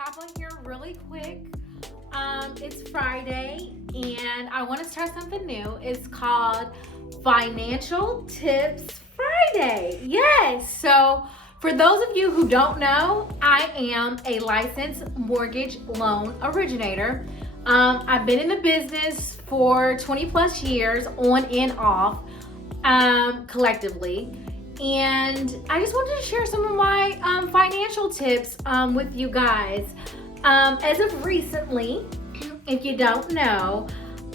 hop on here really quick. It's Friday and I want to start something new. It's called Financial Tips Friday. Yes. So for those of you who don't know, I am a licensed mortgage loan originator. I've been in the business for 20 plus years on and off, collectively. And I just wanted to share some of my financial tips with you guys. As of recently, if you don't know,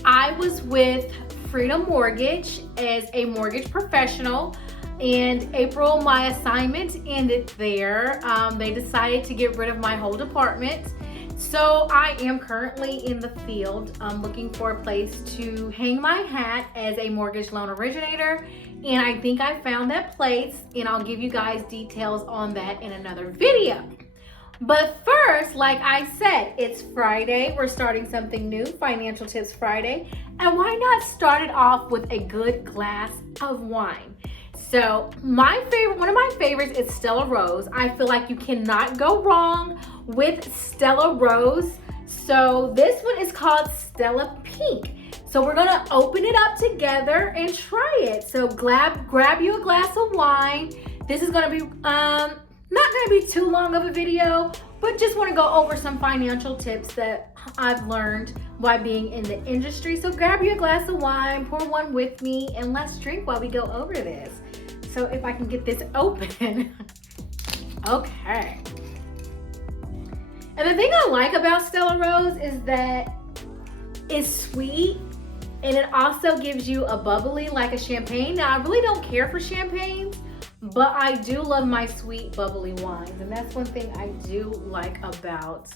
I was with Freedom Mortgage as a mortgage professional. In April, my assignment ended there. They decided to get rid of my whole department. So I am currently in the field looking for a place to hang my hat as a mortgage loan originator. And I think I found that place, and I'll give you guys details on that in another video. But first, like I said, it's Friday. We're starting something new, Financial Tips Friday. And why not start it off with a good glass of wine? So one of my favorites is Stella Rose. I feel like you cannot go wrong with Stella Rose. So this one is called Stella Pink. So we're gonna open it up together and try it. So grab you a glass of wine. This is gonna be not gonna be too long of a video, but just wanna go over some financial tips that I've learned while being in the industry. So grab you a glass of wine, pour one with me, and let's drink while we go over this. So if I can get this open. Okay. And the thing I like about Stella Rose is that it's sweet and it also gives you a bubbly like a champagne. Now I really don't care for champagnes, but I do love my sweet bubbly wines. And that's one thing I do like about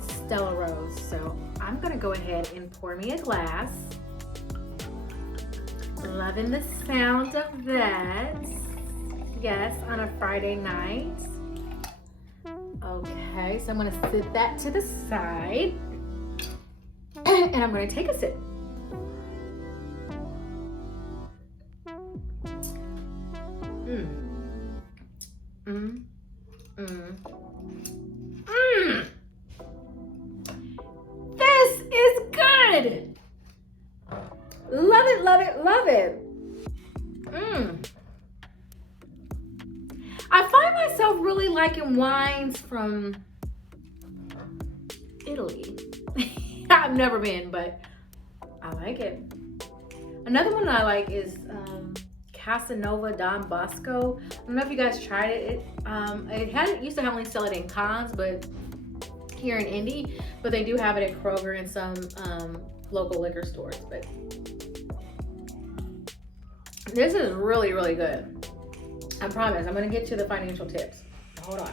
Stella Rose. So I'm gonna go ahead and pour me a glass. Loving the sound of that. Yes, on a Friday night. Okay, so I'm gonna sit that to the side. And I'm gonna take a sip. This is good. Love it, love it, love it. I find myself really liking wines from Italy. I've never been, but I like it. Another one I like is Casanova Don Bosco. I don't know if you guys tried it. It used to only sell it in Cons, but here in Indy, but they do have it at Kroger and some local liquor stores. But this is really, really good. I promise. I'm gonna get to the financial tips. Hold on.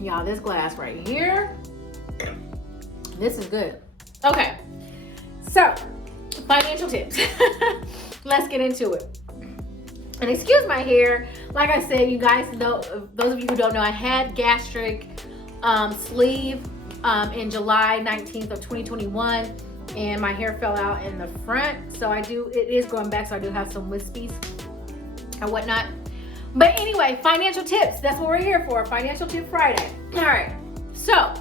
Y'all, this glass right here, this is good. Okay, so financial tips. Let's get into it. And excuse my hair. Like I said, you guys know, those of you who don't know, I had gastric sleeve in July 19th of 2021, and my hair fell out in the front. So it is growing back, so I do have some wispies and whatnot. But anyway, financial tips. That's what we're here for. Financial Tip Friday. All right. So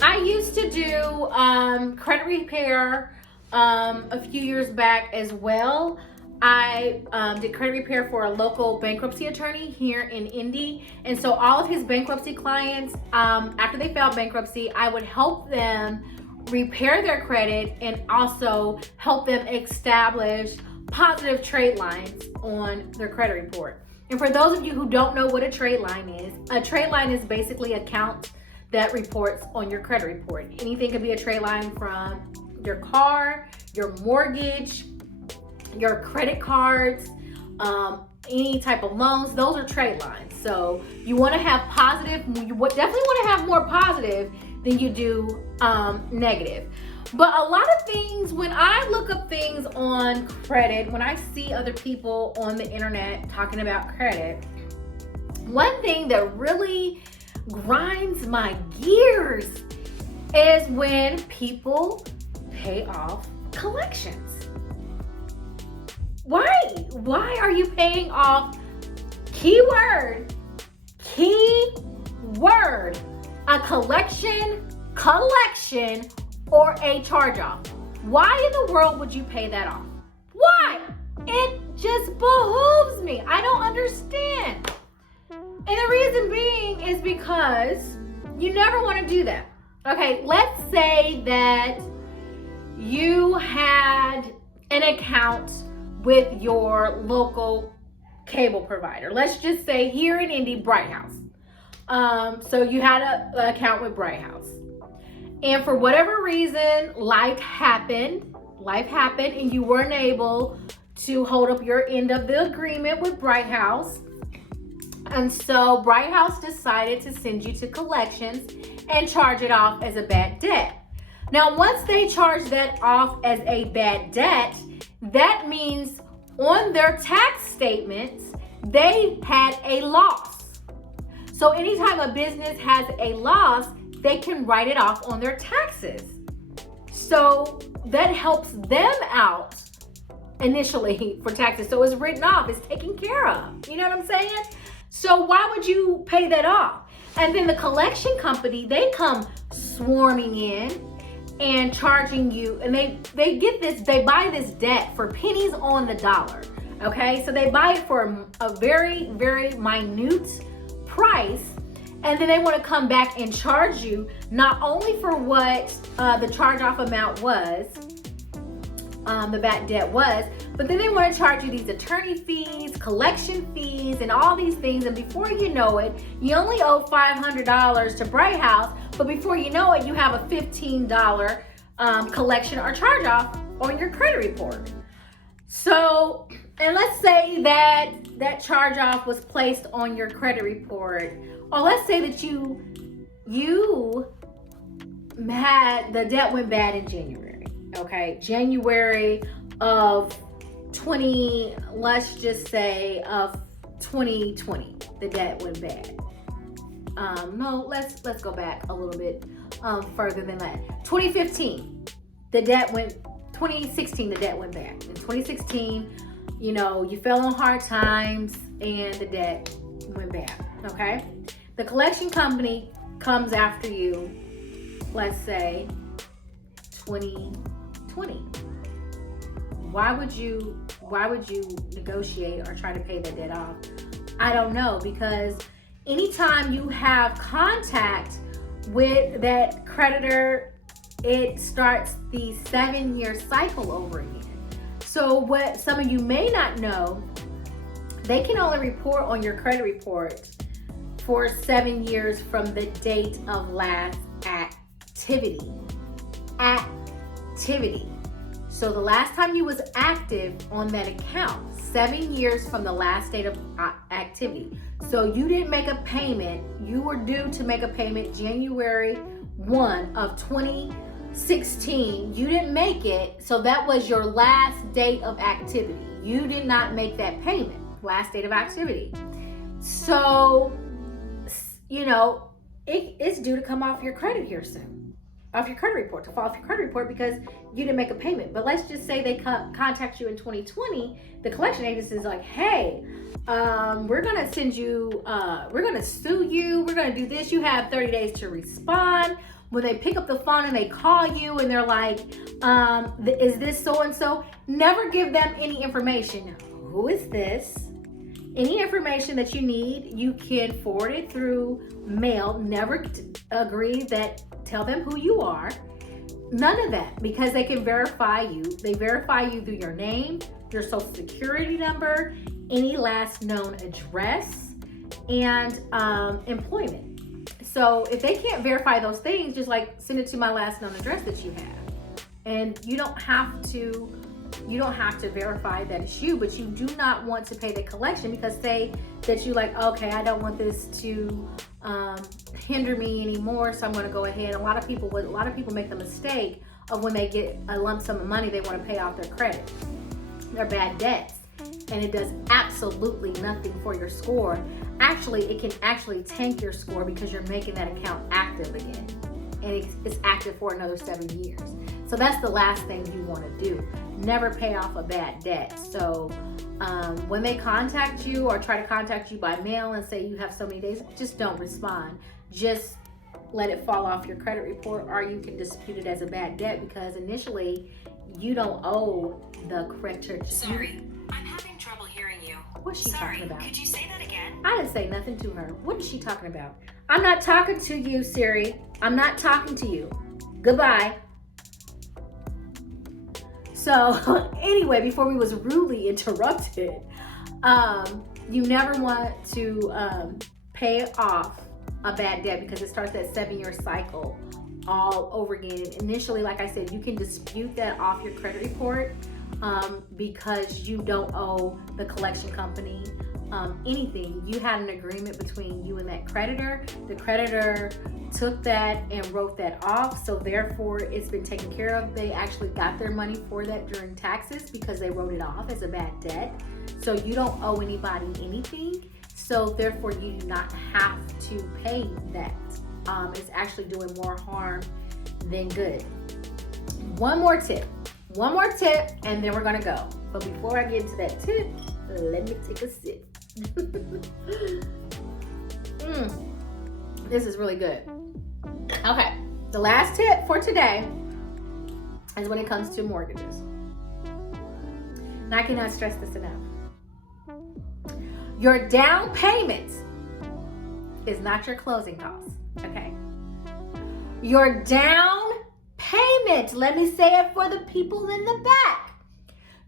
I used to do credit repair a few years back as well. I did credit repair for a local bankruptcy attorney here in Indy. And so all of his bankruptcy clients, after they filed bankruptcy, I would help them repair their credit and also help them establish positive trade lines on their credit report. And for those of you who don't know what a trade line is basically a count that reports on your credit report. Anything could be a trade line from your car, your mortgage, your credit cards, any type of loans. Those are trade lines. So you want to have positive. You definitely want to have more positive than you do negative. But a lot of things, when I look up things on credit, when I see other people on the internet talking about credit, one thing that really grinds my gears is when people pay off collections. Why why are you paying off, keyword, a collection, or a charge-off? Why in the world would you pay that off? Why? It just behooves me. I don't understand. And the reason being is because you never want to do that. Okay, let's say that you had an account with your local cable provider. Let's just say here in Indy, Bright House. So you had an account with Bright House. And for whatever reason, life happened, and you weren't able to hold up your end of the agreement with Bright House. And so Bright House decided to send you to collections and charge it off as a bad debt. Now, once they charge that off as a bad debt, that means on their tax statements, they had a loss. So anytime a business has a loss, they can write it off on their taxes. So that helps them out initially for taxes. So it's written off, it's taken care of. You know what I'm saying? So why would you pay that off? And then the collection company, they come swarming in and charging you, and they buy this debt for pennies on the dollar. Okay, so they buy it for a very, very minute price, and then they want to come back and charge you not only for what the charge-off amount was, the bad debt was, but then they want to charge you these attorney fees, collection fees, and all these things. And before you know it, you only owe $500 to Bright House, but before you know it, you have a $15 collection or charge-off on your credit report. So, and let's say that that charge-off was placed on your credit report, or let's say that you had, the debt went bad in January, okay? January of 2020, the debt went bad. No, let's go back a little bit further than that. 2016, the debt went bad. In 2016, you fell on hard times and the debt went bad, okay? The collection company comes after you, let's say 2020. Why would you negotiate or try to pay the debt off? I don't know, because anytime you have contact with that creditor, it starts the 7-year cycle over again. So what some of you may not know, they can only report on your credit report for 7 years from the date of last activity. So the last time you was active on that account, 7 years from the last date of activity. So you didn't make a payment. You were due to make a payment January 1 of 2016. You didn't make it. So that was your last date of activity. You did not make that payment, last date of activity. So, it's due to come off your credit here soon. Off your credit report, to fall off your credit report because you didn't make a payment. But let's just say they contact you in 2020, the collection agency is like, hey, we're gonna send you, we're gonna sue you, we're gonna do this, you have 30 days to respond. When they pick up the phone and they call you and they're like, is this so-and-so? Never give them any information. Who is this? Any information that you need, you can forward it through mail. Never agree that, tell them who you are. None of that, because they can verify you. They verify you through your name, your social security number, any last known address, and employment. So if they can't verify those things, just like send it to my last known address that you have. And you don't have to verify that it's you, but you do not want to pay the collection because say that you like, okay, I don't want this to hinder me anymore, so I'm going to go ahead. A lot of people make the mistake of when they get a lump sum of money, they want to pay off their credit, their bad debts, and it does absolutely nothing for your score. Actually, it can actually tank your score because you're making that account active again, and it's active for another 7 years. So that's the last thing you want to do. Never pay off a bad debt. So when they contact you or try to contact you by mail and say you have so many days, just don't respond. Just let it fall off your credit report, or you can dispute it as a bad debt because initially you don't owe the creditor. Sorry, I'm having trouble hearing you. What's she talking about? Could you say that again? I didn't say nothing to her. What is she talking about? I'm not talking to you, Siri. I'm not talking to you. Goodbye. So anyway, before we was rudely interrupted, you never want to pay off a bad debt because it starts that 7-year cycle all over again. Initially, like I said, you can dispute that off your credit report because you don't owe the collection company anything. You had an agreement between you and that creditor. The creditor took that and wrote that off, so therefore it's been taken care of. They actually got their money for that during taxes because they wrote it off as a bad debt. So you don't owe anybody anything, so therefore you do not have to pay that. It's actually doing more harm than good. One more tip, and then we're gonna go. But before I get into that tip, let me take a sip. This is really good. Okay, the last tip for today is when it comes to mortgages. And I cannot stress this enough. Your down payment is not your closing costs, okay? Your down payment, let me say it for the people in the back.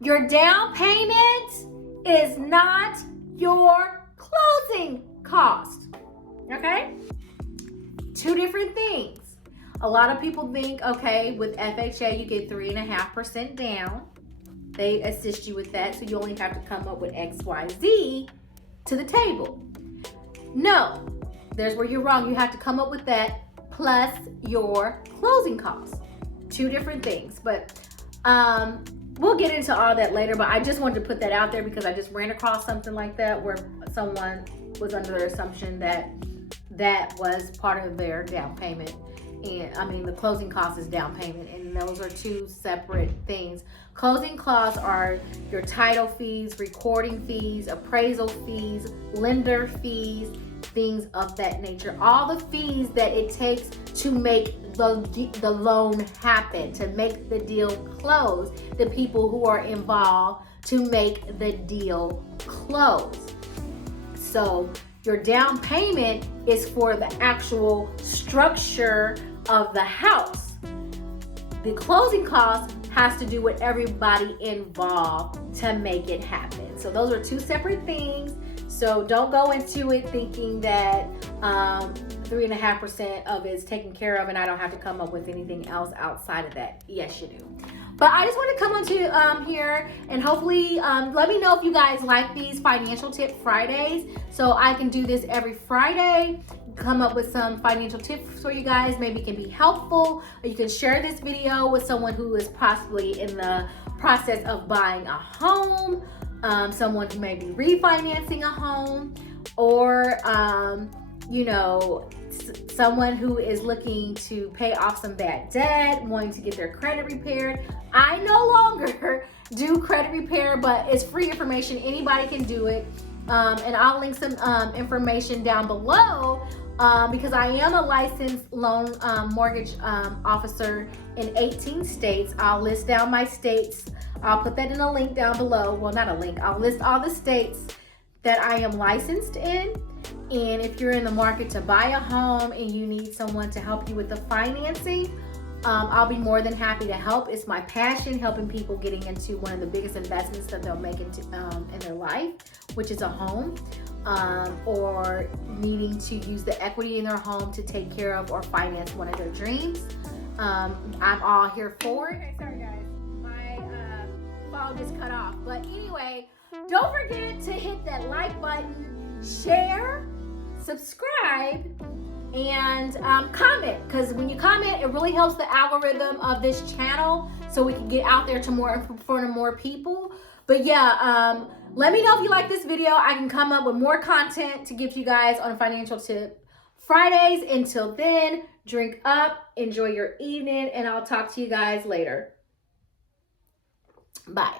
Your down payment is not your closing cost, okay? Two different things. A lot of people think, okay, with FHA you get 3.5% down. They assist you with that, so you only have to come up with XYZ to the table. No, there's where you're wrong. You have to come up with that plus your closing costs. Two different things, but we'll get into all that later, but I just wanted to put that out there because I just ran across something like that where someone was under the assumption that that was part of their down payment. And I mean, the closing cost is down payment, and those are two separate things. Closing costs are your title fees, recording fees, appraisal fees, lender fees, things of that nature. All the fees that it takes to make the loan happen, to make the deal close, the people who are involved to make the deal close. So your down payment is for the actual structure of the house. The closing cost has to do with everybody involved to make it happen. So those are two separate things. So don't go into it thinking that 3.5% of it is taken care of and I don't have to come up with anything else outside of that. Yes, you do. But I just want to come on to here and hopefully let me know if you guys like these financial tip Fridays. So I can do this every Friday, come up with some financial tips for you guys. Maybe it can be helpful. Or you can share this video with someone who is possibly in the process of buying a home, someone who may be refinancing a home, or you know, someone who is looking to pay off some bad debt, wanting to get their credit repaired. I no longer do credit repair, but it's free information. Anybody can do it. And I'll link some information down below because I am a licensed loan mortgage officer in 18 states. I'll list down my states. I'll put that in a link down below. Well, not a link. I'll list all the states that I am licensed in. And if you're in the market to buy a home and you need someone to help you with the financing, I'll be more than happy to help. It's my passion, helping people getting into one of the biggest investments that they'll make into, in their life, which is a home, or needing to use the equity in their home to take care of or finance one of their dreams. I'm all here for it. Okay, sorry guys, my phone just cut off. But anyway, don't forget to hit that like button, share, subscribe, and comment, because when you comment, it really helps the algorithm of this channel so we can get out there to more people. But yeah, let me know if you like this video. I can come up with more content to give you guys on a financial tip Fridays. Until then, drink up, enjoy your evening, and I'll talk to you guys later. Bye.